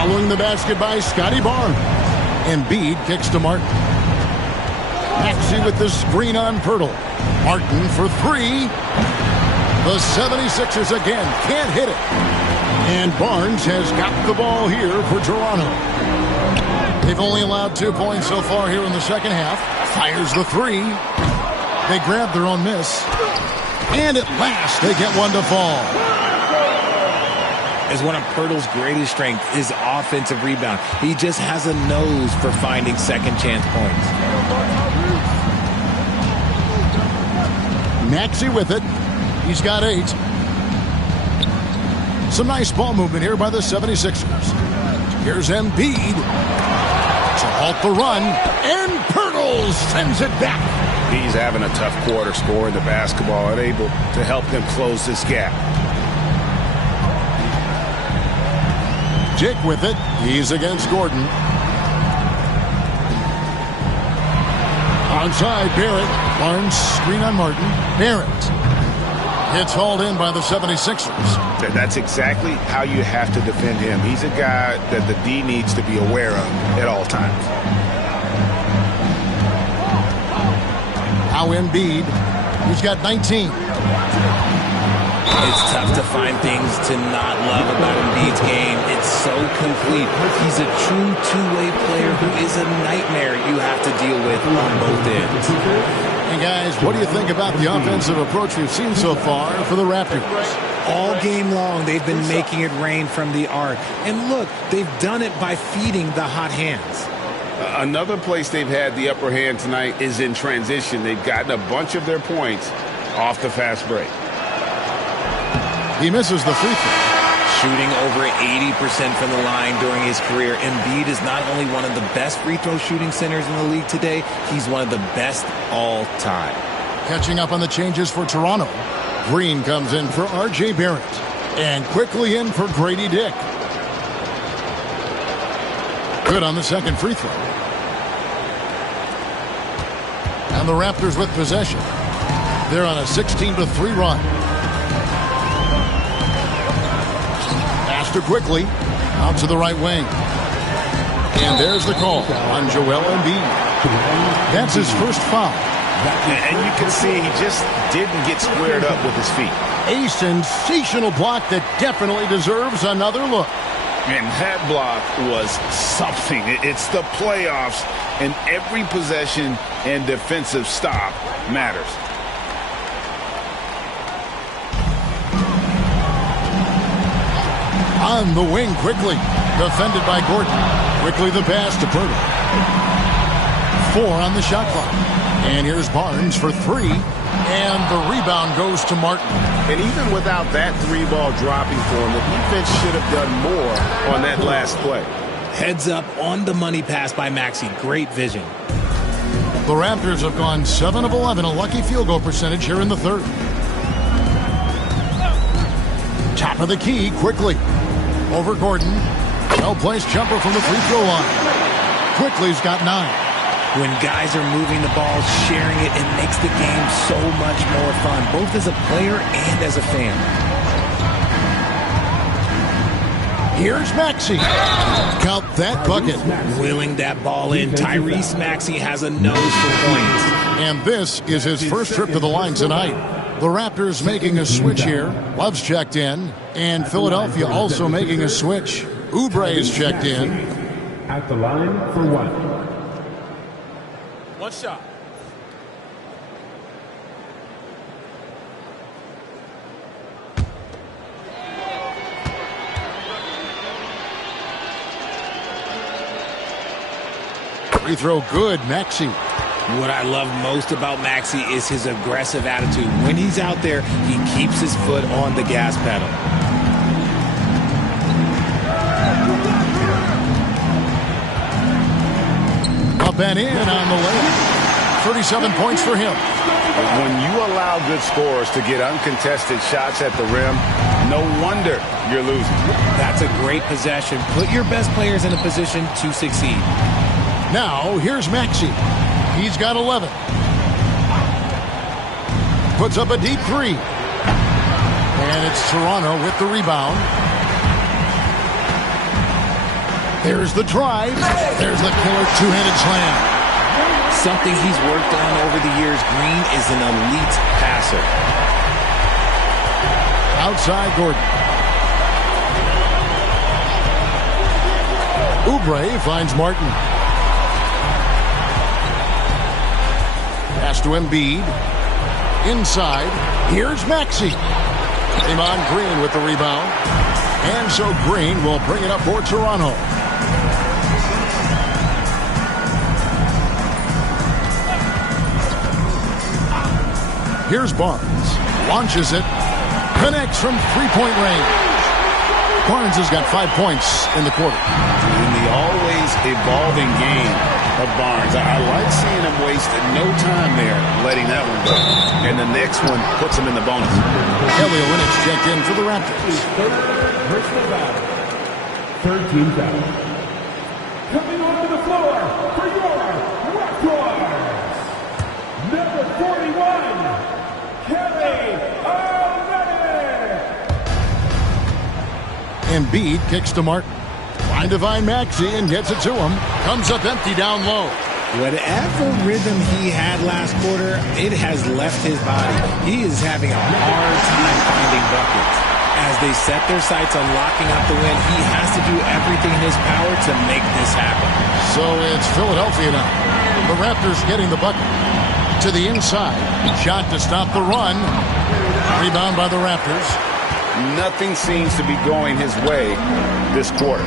Following the basket by Scotty Barnes. Embiid kicks to Martin. Maxey with the screen on Pirtle. Martin for 3. The 76ers again can't hit it. And Barnes has got the ball here for Toronto. They've only allowed 2 points so far here in the second half. Fires the 3. They grab their own miss. And at last, they get one to fall. Is one of Pirtle's greatest strengths is offensive rebound. He just has a nose for finding second chance points. Maxey with it. He's got 8. Some nice ball movement here by the 76ers. Here's Embiid to halt the run, and Pirtle sends it back. He's having a tough quarter scoring the basketball and able to help them close this gap. Jake with it. He's against Gordon. Onside, Barrett. Barnes screen on Martin. Barrett. It's hauled in by the 76ers. That's exactly how you have to defend him. He's a guy that the D needs to be aware of at all times. Now Embiid. He's got 19. It's tough to find things to not love about Embiid's game. It's so complete. He's a true two-way player who is a nightmare you have to deal with on both ends. And guys, what do you think about the offensive approach we've seen so far for the Raptors? All game long, they've been making it rain from the arc. And look, they've done it by feeding the hot hands. Another place they've had the upper hand tonight is in transition. They've gotten a bunch of their points off the fast break. He misses the free throw. Shooting over 80% from the line during his career, Embiid is not only one of the best free throw shooting centers in the league today, he's one of the best all time. Catching up on the changes for Toronto. Green comes in for R.J. Barrett. And quickly in for Grady Dick. Good on the second free throw. And the Raptors with possession. They're on a 16-3 run. Quickly out to the right wing. And there's the call on Joel Embiid. That's his first foul. And you can see he just didn't get squared up with his feet. A sensational block that definitely deserves another look. And that block was something. It's the playoffs, and every possession and defensive stop matters. On the wing quickly. Defended by Gordon. Quickly the pass to Pirtle. 4 on the shot clock. And here's Barnes for 3. And the rebound goes to Martin. And even without that 3-ball dropping for him, the defense should have done more on that last play. Heads up on the money pass by Maxey. Great vision. The Raptors have gone 7 of 11, a lucky field goal percentage here in the third. Top of the key quickly. Over Gordon. Well-placed jumper from the free throw line. Quickly's got 9. When guys are moving the ball, sharing it, it makes the game so much more fun, both as a player and as a fan. Here's Maxey. Count that bucket. Willing that ball in. Tyrese Maxey has a nose for points. And this is his first trip to the line tonight. The Raptors making a switch here. Love's checked in. And Philadelphia also making a switch. Oubre is checked in. At the line for one. One shot. Free throw good, Maxey. What I love most about Maxey is his aggressive attitude. When he's out there, he keeps his foot on the gas pedal. Up and in on the layup. 37 points for him. When you allow good scorers to get uncontested shots at the rim, no wonder you're losing. That's a great possession. Put your best players in a position to succeed. Now, here's Maxey. He's got 11. Puts up a deep three. And it's Toronto with the rebound. There's the drive. There's the killer two-handed slam. Something he's worked on over the years. Green is an elite passer. Outside Gordon. Oubre finds Martin. Pass to Embiid. Inside. Here's Maxey. Draymond Green with the rebound. And so Green will bring it up for Toronto. Here's Barnes. Launches it. Connects from three-point range. Barnes has got 5 points in the quarter. In the always evolving game of Barnes, I like seeing him waste no time there, letting that one go. And the next one puts him in the bonus. Kelly Olynyk checked in for the Raptors. Personal foul. Third team foul. Coming onto the floor for your Raptors. Number 41, Kelly Olynyk. Embiid kicks to Martin. Trying to find Maxey and gets it to him. Comes up empty down low. Whatever rhythm he had last quarter, it has left his body. He is having a hard time finding buckets. As they set their sights on locking up the win, he has to do everything in his power to make this happen. So it's Philadelphia now. The Raptors getting the bucket. To the inside. Shot to stop the run. Rebound by the Raptors. Nothing seems to be going his way this quarter.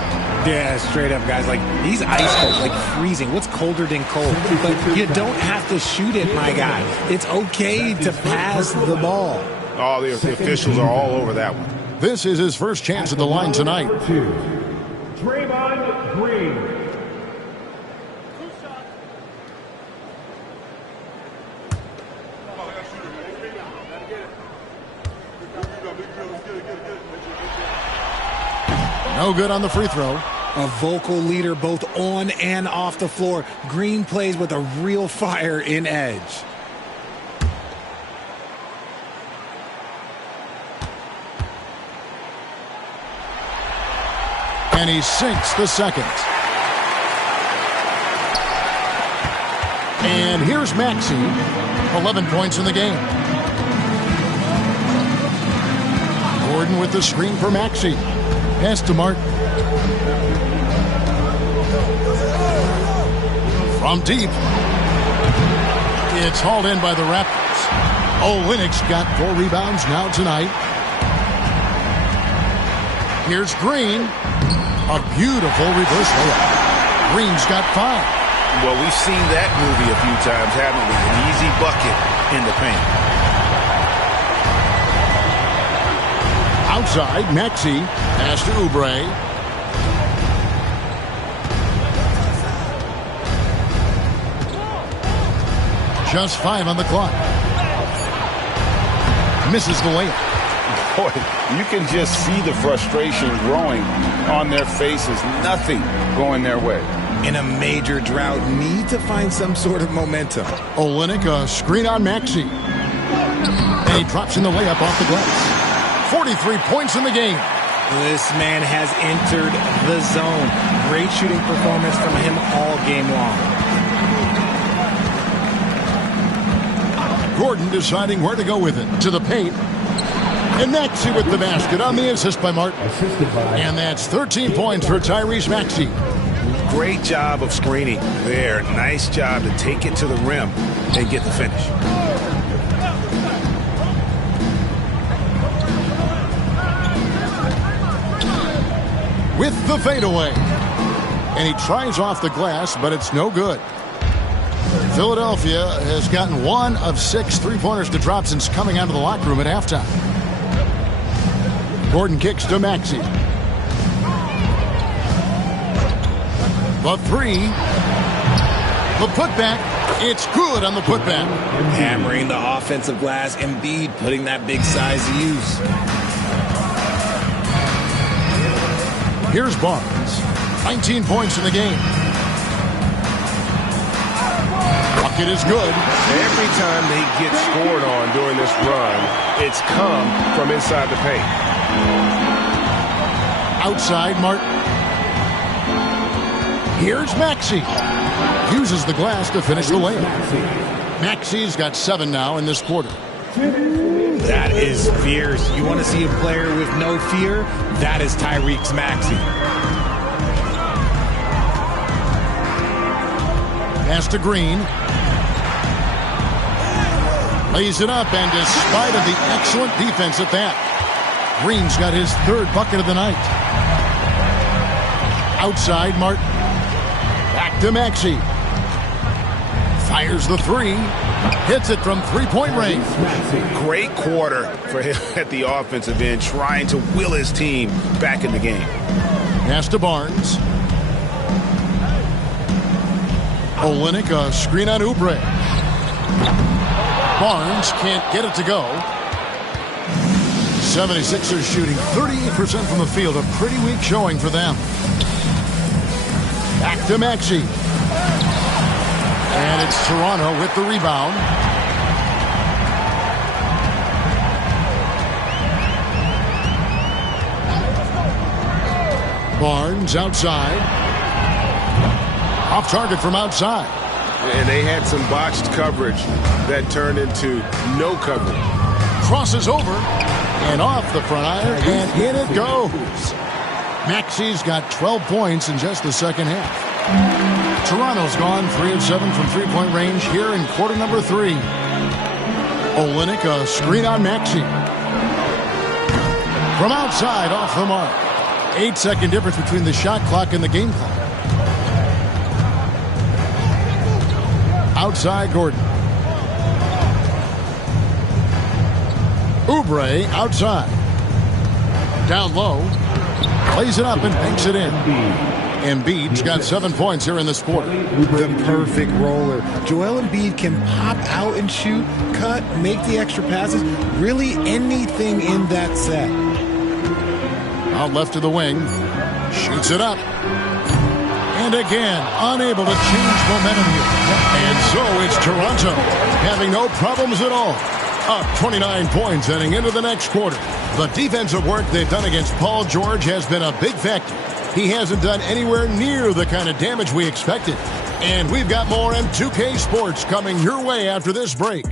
Yeah, straight up, guys. Like, he's ice cold, like freezing. What's colder than cold? But you don't have to shoot it, my guy. It's okay to pass the ball. All the officials are all over that one. This is his first chance at the line tonight. Draymond Green. No good on the free throw. A vocal leader both on and off the floor. Green plays with a real fire in edge. And he sinks the second. And here's Maxey. 11 points in the game. Gordon with the screen for Maxey. Pass to Martin. From deep. It's hauled in by the Raptors. Olynyk's got 4 rebounds now tonight. Here's Green. A beautiful reverse layup. Green's got 5. Well, we've seen that movie a few times, haven't we? An easy bucket in the paint. Outside, Maxey. Pass to Oubre. Just 5 on the clock. Misses the layup. Boy, you can just see the frustration growing on their faces. Nothing going their way. in a major drought need to find some sort of momentum. Olynyk, a screen on Maxey. And he drops in the layup off the glass. 43 points in the game. This man has entered the zone. Great shooting performance from him all game long. Gordon deciding where to go with it. To the paint. And Maxey with the basket on the assist by Martin. And that's 13 points for Tyrese Maxey. Great job of screening there. Nice job to take it to the rim and get the finish. With the fadeaway. And he tries off the glass, but it's no good. Philadelphia has gotten 1 of 6 three-pointers to drop since coming out of the locker room at halftime. Gordon kicks to Maxey. The three. The putback. It's good on the putback. Hammering the offensive glass. Embiid putting that big size to use. Here's Barnes. 19 points in the game. Bucket is good. Every time they get scored on during this run, it's come from inside the paint. Outside, Martin. Here's Maxey. Uses the glass to finish the layup. Maxey's got 7 now in this quarter. That is fierce. You want to see a player with no fear? That is Tyrese Maxey. Pass to Green. Lays it up, and despite of the excellent defense at that, Green's got his 3rd bucket of the night. Outside, Martin. Back to Maxey. Fires the 3. Hits it from three-point range. Great quarter for him at the offensive end, trying to will his team back in the game. Pass to Barnes. Olynyk, a screen on Oubre. Barnes can't get it to go. 76ers shooting 38% from the field. A pretty weak showing for them. Back to Maxey. And it's Toronto with the rebound. Barnes outside. Off target from outside. And they had some botched coverage that turned into no coverage. Crosses over and off the front iron, and in it goes. Maxey's got 12 points in just the second half. Toronto's gone 3 of 7 from three-point range here in quarter number 3. Olynyk, a screen on Maxey. From outside, off the mark. 8-second difference between the shot clock and the game clock. Outside, Gordon. Oubre outside. Down low. Plays it up and banks it in. Embiid's got 7 points here in this quarter. The perfect roller. Joel Embiid can pop out and shoot, cut, make the extra passes. Really anything in that set. Out left to the wing. Shoots it up. And again, unable to change momentum here. And so it's Toronto having no problems at all. Up 29 points heading into the next quarter. The defensive work they've done against Paul George has been a big factor. He hasn't done anywhere near the kind of damage we expected. And we've got more M2K Sports coming your way after this break.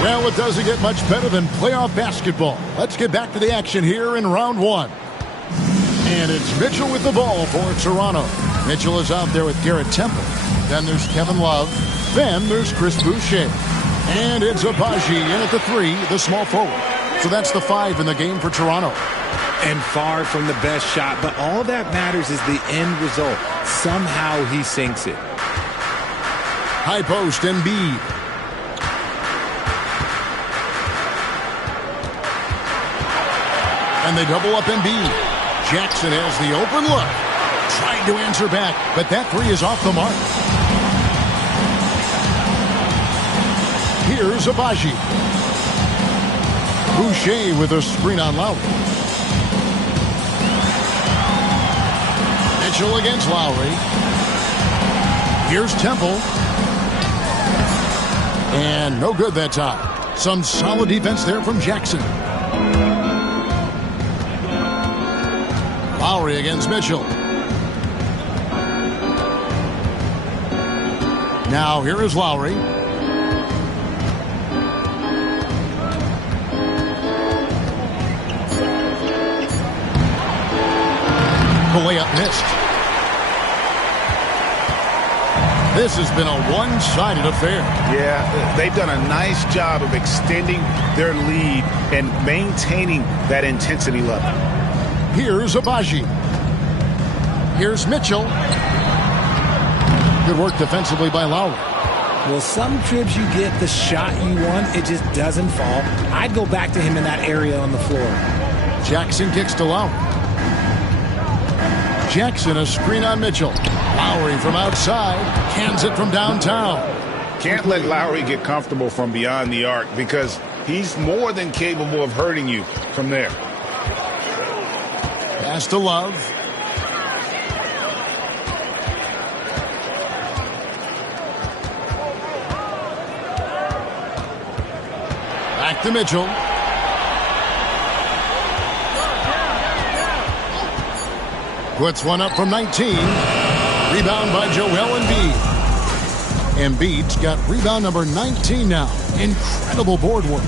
Well, it doesn't get much better than playoff basketball. Let's get back to the action here in round 1. And it's Mitchell with the ball for Toronto. Mitchell is out there with Garrett Temple. Then there's Kevin Love. Then there's Chris Boucher. And it's Abaji in at the 3, the small forward. So that's the 5 in the game for Toronto. And far from the best shot, but all that matters is the end result. Somehow he sinks it. High post, Embiid. And they double up Embiid. Jackson has the open look. Trying to answer back, but that three is off the mark. Here's Abaji. Boucher with a screen on Lowry. Mitchell against Lowry. Here's Temple. And no good that time. Some solid defense there from Jackson. Lowry against Mitchell. Now here is Lowry. The layup missed. This has been a one-sided affair. Yeah, they've done a nice job of extending their lead and maintaining that intensity level. Here's Abaji. Here's Mitchell. Good work defensively by Lowry. Well, some trips you get the shot you want, it just doesn't fall. I'd go back to him in that area on the floor. Jackson kicks to Lowry. Jackson, a screen on Mitchell. Lowry from outside, cans it from downtown. Can't let Lowry get comfortable from beyond the arc because he's more than capable of hurting you from there. Pass to Love. Back to Mitchell. Puts one up from 19. Rebound by Joel Embiid. Embiid's got rebound number 19 now. Incredible board work.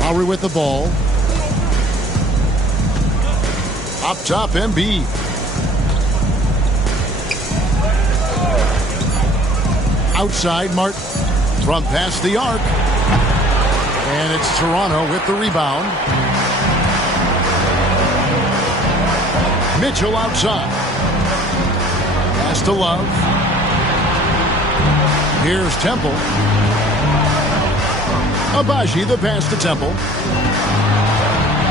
Lowry with the ball. Up top, Embiid. Outside, Martin. From past the arc. And it's Toronto with the rebound. Mitchell outside. Pass to Love. Here's Temple. Abaji, the pass to Temple.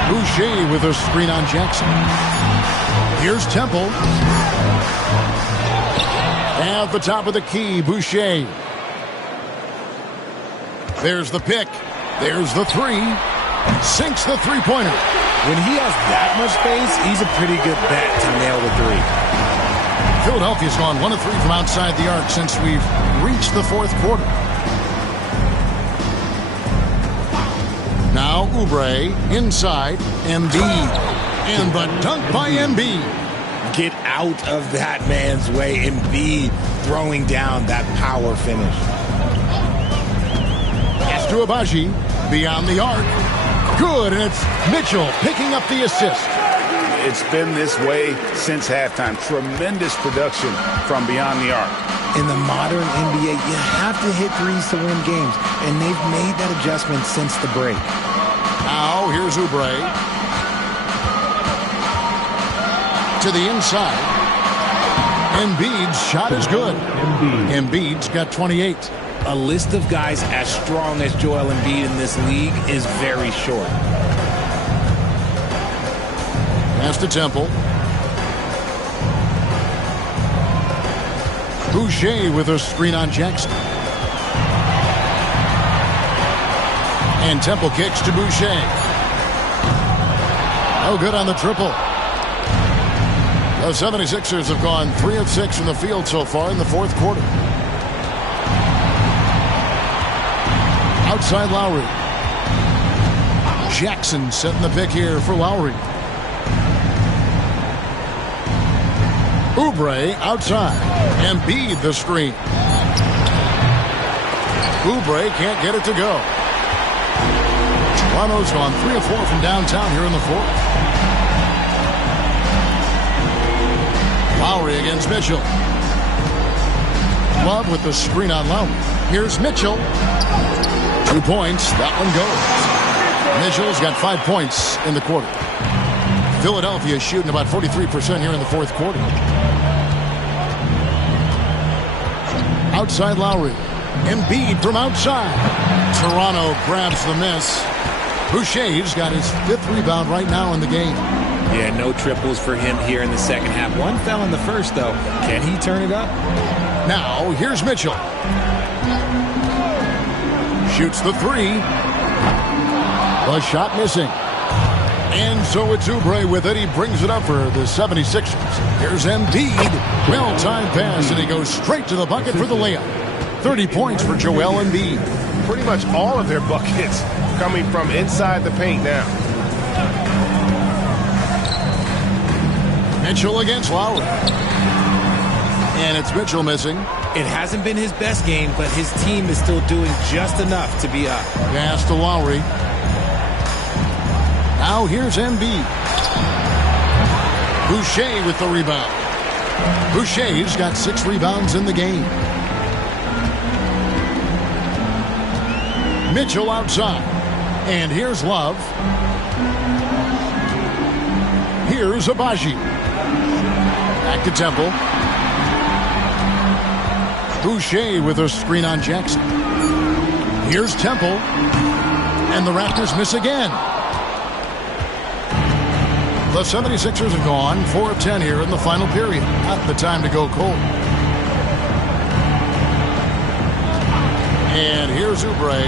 Boucher with a screen on Jackson. Here's Temple. At the top of the key, Boucher. There's the pick. There's the three. Sinks the three-pointer. When he has that much space, he's a pretty good bet to nail the three. Philadelphia's gone 1 of 3 from outside the arc since we've reached the fourth quarter. Now Oubre inside. Embiid. And the dunk by Embiid. Get out of that man's way. Embiid throwing down that power finish. Pass to Abaji. Beyond the arc. Good, and it's Mitchell picking up the assist. It's been this way since halftime. Tremendous production from beyond the arc. In the modern NBA, you have to hit threes to win games, and they've made that adjustment since the break. Now, here's Oubre. To the inside. Embiid's shot is good. Embiid's got 28. A list of guys as strong as Joel Embiid in this league is very short. Pass to Temple. Boucher with a screen on Jackson. And Temple kicks to Boucher. No good on the triple. The 76ers have gone 3 of 6 from the field so far in the fourth quarter. Outside Lowry. Jackson setting the pick here for Lowry. Oubre outside. Embiid the screen. Oubre can't get it to go. Toronto's gone 3 of 4 from downtown here in the fourth. Lowry against Mitchell. Love with the screen on Lowry. Here's Mitchell. 2 points. That one goes. Mitchell's got 5 points in the quarter. Philadelphia shooting about 43% here in the fourth quarter. Outside Lowry. Embiid from outside. Toronto grabs the miss. Boucher's got his 5th rebound right now in the game. Yeah, no triples for him here in the second half. One fell in the first, though. Can he turn it up? Now, here's Mitchell. Shoots the 3. The shot missing. And so it's Oubre with it. He brings it up for the 76ers. Here's Embiid. Well-timed pass, and he goes straight to the bucket for the layup. 30 points for Joel Embiid. Pretty much all of their buckets coming from inside the paint now. Mitchell against Lowry. And it's Mitchell missing. It hasn't been his best game, but his team is still doing just enough to be up. Pass to Lowry. Now here's Embiid. Boucher with the rebound. Boucher's got 6 rebounds in the game. Mitchell outside. And here's Love. Here's Abaji. Back to Temple. Boucher with a screen on Jackson. Here's Temple. And the Raptors miss again. The 76ers have gone 4 of 10 here in the final period. Not the time to go cold. And here's Oubre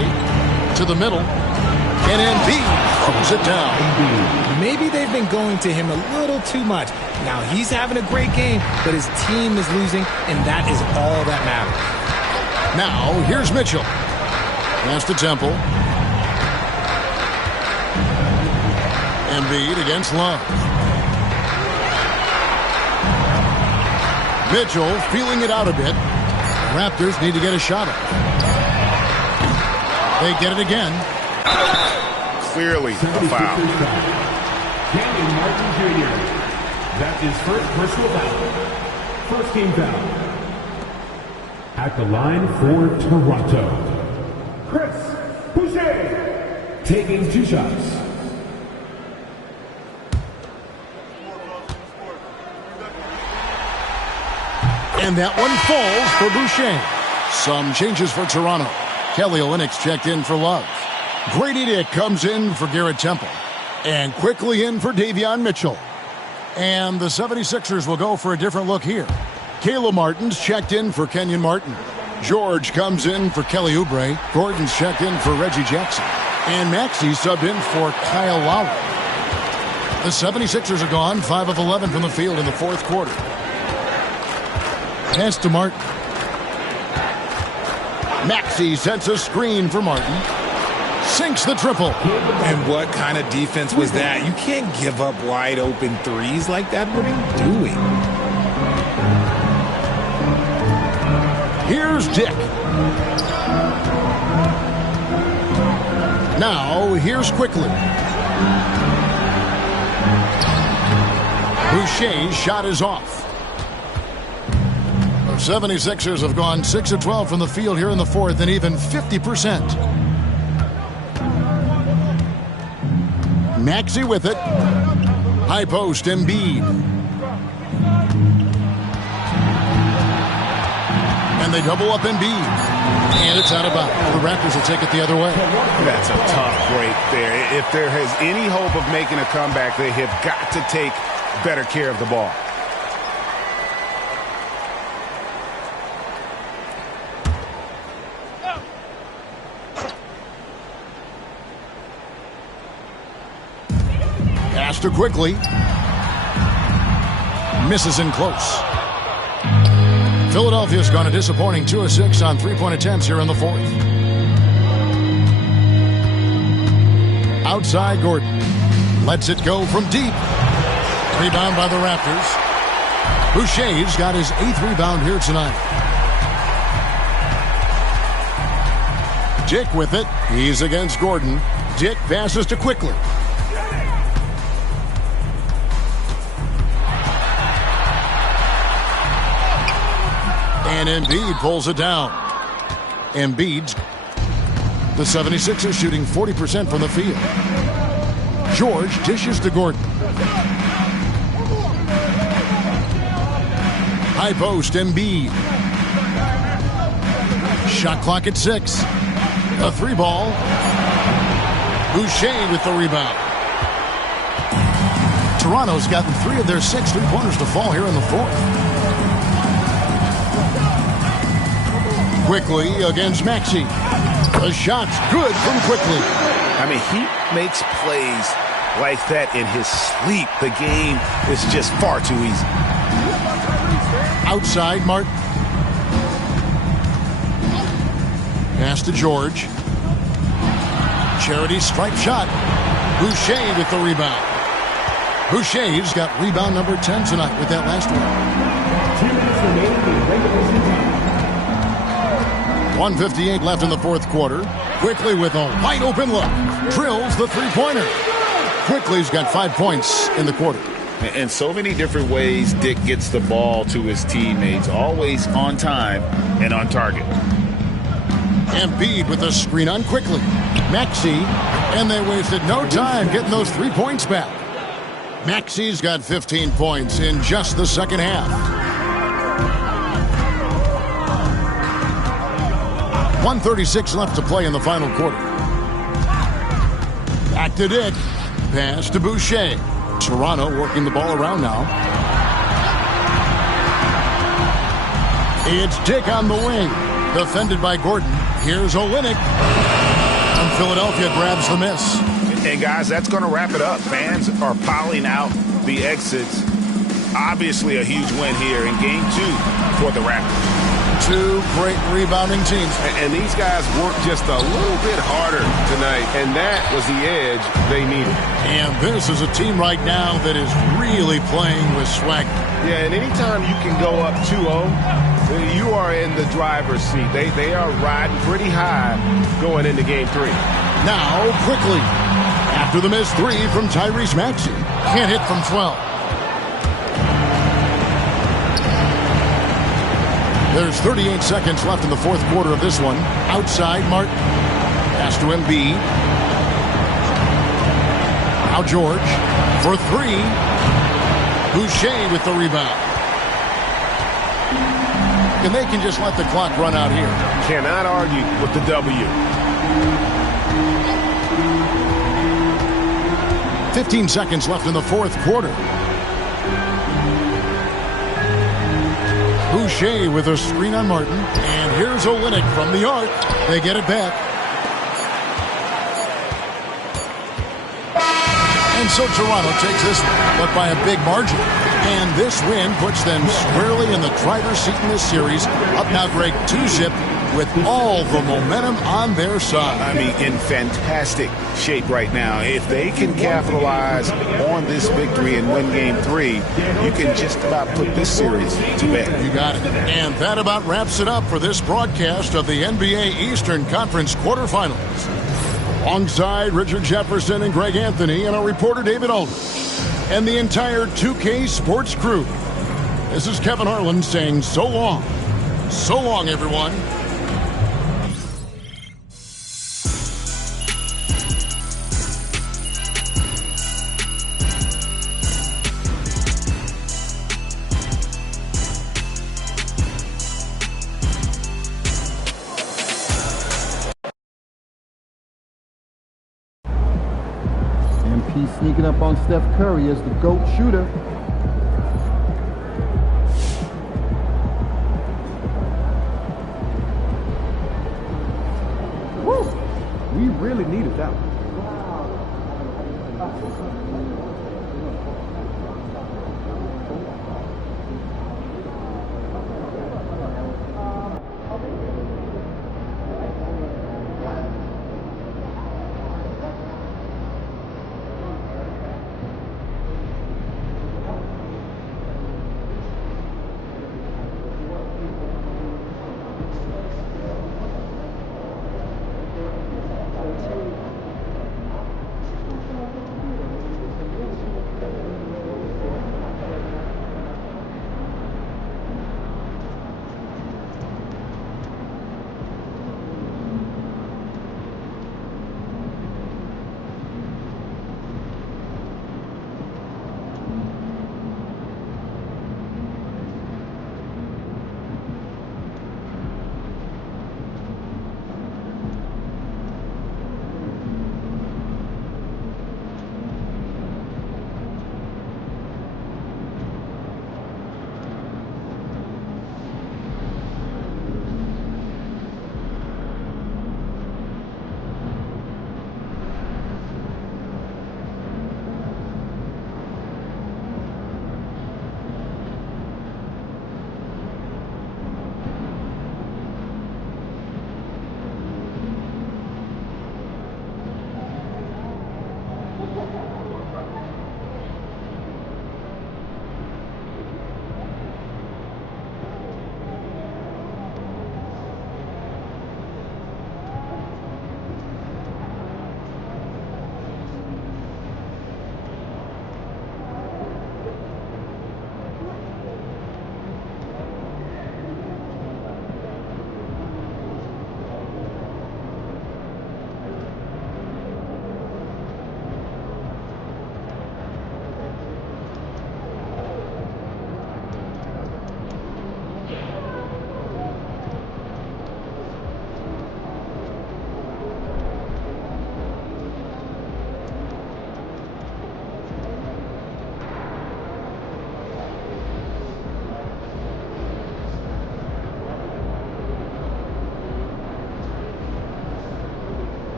to the middle. And Embiid throws it down. Maybe they've been going to him a little too much. Now he's having a great game, but his team is losing, and that is all that matters. Now here's Mitchell. Pass to Temple. Embiid against Love. Mitchell feeling it out a bit. The Raptors need to get a shot up. They get it again. Clearly a foul. Kenyon Martin Jr. That's his first personal foul. First team foul. At the line for Toronto, Chris Boucher taking 2 shots. And that one falls for Boucher. Some changes for Toronto. Kelly Olynyk's checked in for Love. Grady Dick comes in for Garrett Temple. And quickly in for Davion Mitchell. And the 76ers will go for a different look here. Caleb Martin's checked in for Kenyon Martin. George comes in for Kelly Oubre. Gordon's checked in for Reggie Jackson. And Maxey subbed in for Kyle Lowry. The 76ers are gone 5 of 11 from the field in the 4th quarter. Pass to Martin. Maxey sets a screen for Martin. Sinks the triple. And what kind of defense was that? You can't give up wide open threes like that. What are you doing? Here's Dick. Now, here's Quickly. Boucher's shot is off. The 76ers have gone 6 of 12 from the field here in the 4th and even 50%. Maxey with it. High post, Embiid. And they double up Embiid. And it's out of bounds. The Raptors will take it the other way. That's a tough break there. If there has any hope of making a comeback, they have got to take better care of the ball. Pass to Quickly. Misses in close. Philadelphia's gone a disappointing 2 of 6 on 3-point attempts here in the 4th. Outside Gordon. Lets it go from deep. Rebound by the Raptors. Boucher's got his 8th rebound here tonight. Dick with it. He's against Gordon. Dick passes to Quickly. And Embiid pulls it down. Embiid's the 76ers shooting 40% from the field. George dishes to Gordon. High post, Embiid. Shot clock at 6. A 3-ball. Boucher with the rebound. Toronto's gotten 3 of their 6 3-pointers to fall here in the fourth. Quickly against Maxey. The shot's good from Quickly. I mean, he makes plays like that in his sleep. The game is just far too easy. Outside, Martin. Pass to George. Charity stripe shot. Boucher with the rebound. Boucher's got rebound number 10 tonight with that last one. 1:58 left in the fourth quarter. Quickly with a wide open look. Drills the three-pointer. Quickly's got 5 points in the quarter. In so many different ways, Dick gets the ball to his teammates. Always on time and on target. Embiid with a screen on Quickly. Maxey, and they wasted no time getting those 3 points back. Maxey's got 15 points in just the second half. 1:36 left to play in the final quarter. Back to Dick. Pass to Boucher. Toronto working the ball around now. It's Dick on the wing. Defended by Gordon. Here's Olynyk. And Philadelphia grabs the miss. And guys, that's going to wrap it up. Fans are piling out the exits. Obviously a huge win here in Game 2 for the Raptors. 2 great rebounding teams. And these guys worked just a little bit harder tonight, and that was the edge they needed. And this is a team right now that is really playing with swag. Yeah, and anytime you can go up 2-0, you are in the driver's seat. They are riding pretty high going into Game 3. Now, Quickly. After the missed 3 from Tyrese Maxey. Can't hit from 12. There's 38 seconds left in the fourth quarter of this one. Outside, Martin. Pass to Embiid. Now George for 3. Boucher with the rebound. And they can just let the clock run out here. Cannot argue with the W. 15 seconds left in the fourth quarter. Boucher with a screen on Martin. And here's Olynyk from the arc. They get it back. And so Toronto takes this one, but by a big margin. And this win puts them squarely in the driver's seat in this series. Up now, Greg, 2-zip with all the momentum on their side. I mean, in fantastic shape right now. If they can capitalize on this victory and win Game 3, you can just about put this series to bed. You got it. And that about wraps it up for this broadcast of the NBA Eastern Conference quarterfinals. Alongside Richard Jefferson and Greg Anthony and our reporter David Aldridge and the entire 2K Sports crew, this is Kevin Harlan saying so long. So long, everyone. MP sneaking up on Steph Curry as the GOAT shooter. Woo! We really needed that one.